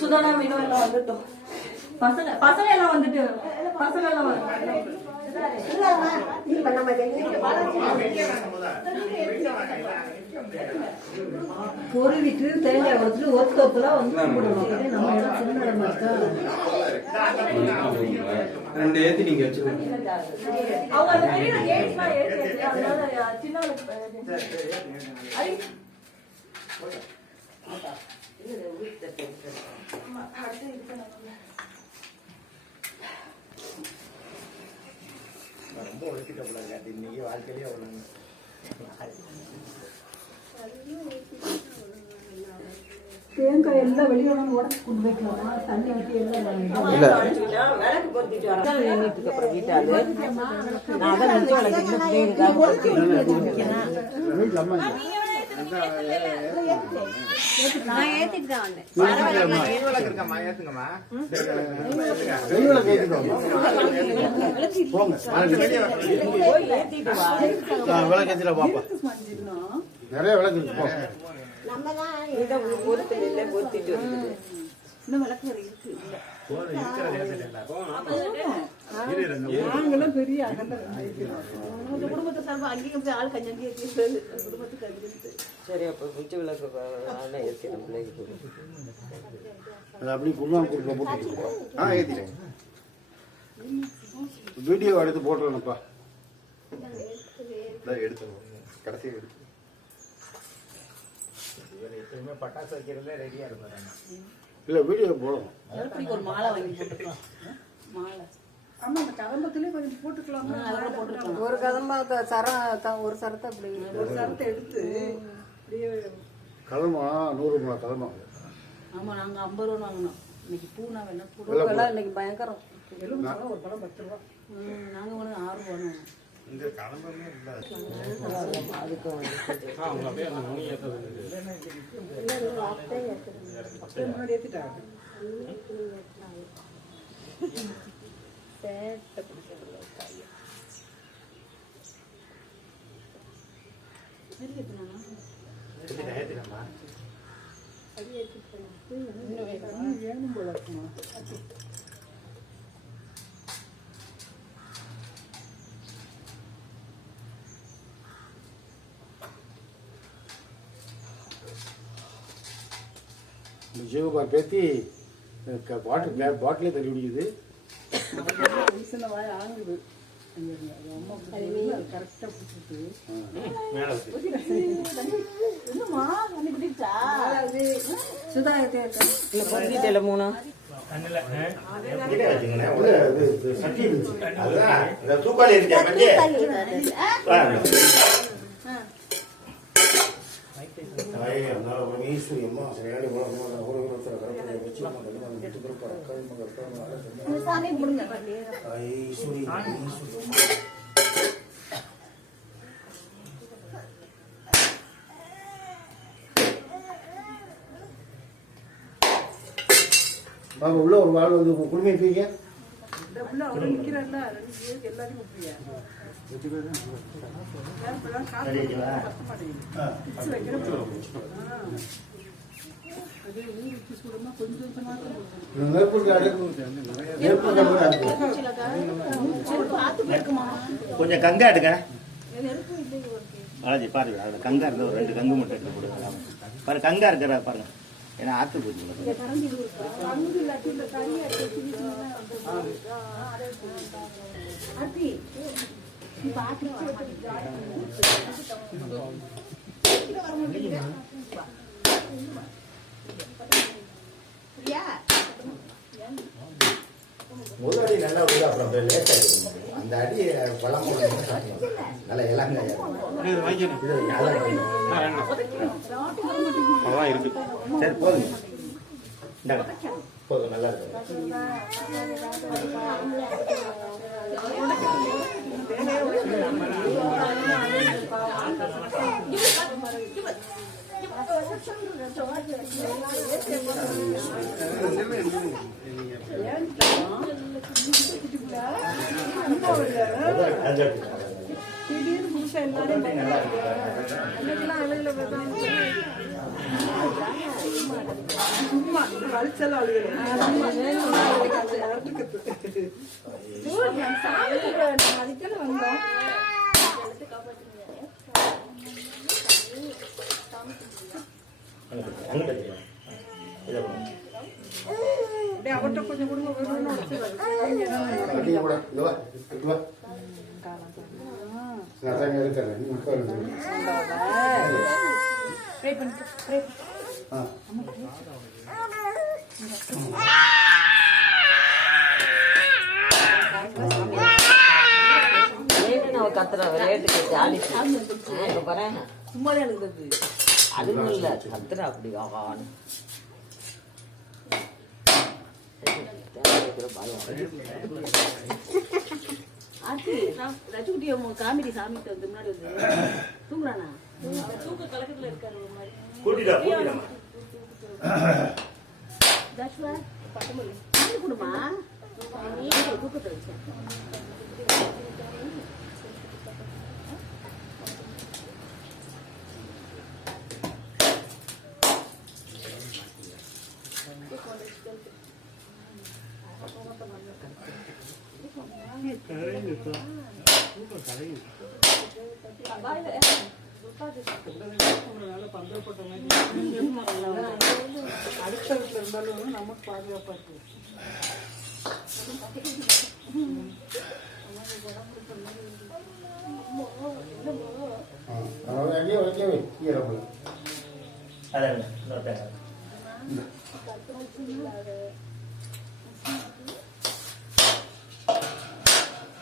சுதானா மீனும் எல்லாம் வந்துட்டோம். பசங்க எல்லாம் வந்துட்டு பசங்க எல்லாம் ஒரு விட்டு தேங்காய் கொடுத்துட்டு ஒருத்தத்துல வந்து நம்ம இடம் சின்ன இடமா இருக்கா ரெண்டு ஏத்தி நீங்க வச்சுக்கோங்க. ரொம்ப ஒழிக்கிட்டப்படாது இன்னைக்கு வாழ்க்கையிலே அவ்வளோ தேங்காய் எல்லாம் வெளியே உடச்சு கொண்டு வைக்கலாமா தண்ணி ஊற்றி எல்லாம் விளக்கு பொருத்திட்டு வரேன் அப்புறம் வீட்டாளு நான் தான் நினைச்சு நான் ஏத்திட்டு தான் வந்தேன். நிறைய விளக்கு இருக்கு. நாங்களும் பெரிய குடும்பத்தை சார்பா அங்கேயும் ஆள் கஞ்சி குடும்பத்துக்கு சரி அப்ப குச்சி விளக்கு அப்படி குருவான் குறுக்க போட்டு ஏத்திட்டேன். வீடியோ எடுத்து போட்டுருப்பா எடுத்து கடைசியாக எடுத்து எப்பயுமே பட்டாசு வைக்கிறதுல ரெடியா இருப்பாரு. இல்ல வீடியோ போடணும். ஒரு மாலை வாங்கி போட்டுக்கலாம். மாலை ஆமா அந்த கதம்பத்திலே கொஞ்சம் போட்டுக்கலாம். ஒரு கதம்பா ஒரு சரத்தை அப்படி ஒரு சரத்தை எடுத்து அப்படியே கதமா 100 ரூபா கதமா. ஆமா நாங்க 50 ரூபா வாங்கினோம். இன்னைக்கு பூனா வேணா பூ இன்னைக்கு பயங்கரம். ஒரு பழம் 10 ரூபா. நாங்க ஒன்று 6 ரூபா இந்த கலம்பமே இல்ல. அதுக்கு அவங்க அப்படியே அந்த முனி ஏத்தது முன்னாடி ஏத்திட்டாங்க. சேட்ட பிடிச்சதுல காய் சரி ஏத்துனானா ஏத்திட்டமா அது ஏத்திட்டேன். இன்னும் வேணும் போல இருக்குமா. ஜீவபார் பேத்தி பாட்டிலே தள்ளி குடிக்குது. ஆங்குது கரெக்டா பிடிச்சிட்டு சுதா மூணு தூக்காளி ஈஸ்வரியம்மா சரியாடி பாபா உள்ள ஒரு வாழ் வந்து குடும்பம் இருப்பீங்க. கொஞ்சம் கங்கா எடுங்க பாருங்க. அதுல கங்கா இருந்த ஒரு 2 கங்கு மட்டும் எடுத்து கொடுங்க. பாருங்க கங்கா இருக்கிற பாருங்க. ஏன்னா ஆத்து போச்சு ஒரு அடி நல்லா விட அப்புறம் லேட்டா அந்த அடி பழம் நல்லா இளங்க இருக்கு. சரி போதும் போதும் நல்லா இருக்கு. திடீர்னு புதுசா எல்லாரும் சும்மா வலிச்சல அதுக்கு வந்தோம். அவர்கிட்ட கொஞ்சம் கொடுங்க. கத்துற விளையாட்டுக்கு ஜாலி பாறேன் சும்மா எழுதுறது அதுவும் இல்ல கத்துற அப்படி ஆகான்னு ரஜுகுட்டிய காமெடி சாமிட்டு வந்து முன்னாடி வந்து தூங்குறானா தூக்க கலக்கத்துல இருக்காரு ஒரு மாதிரி கொடுமா தூக்கத்தை வச்சேன் அடுத்த வீட்டுல இருந்தாலும் நமக்கு பாதுகாப்பா இருக்கு. அதான்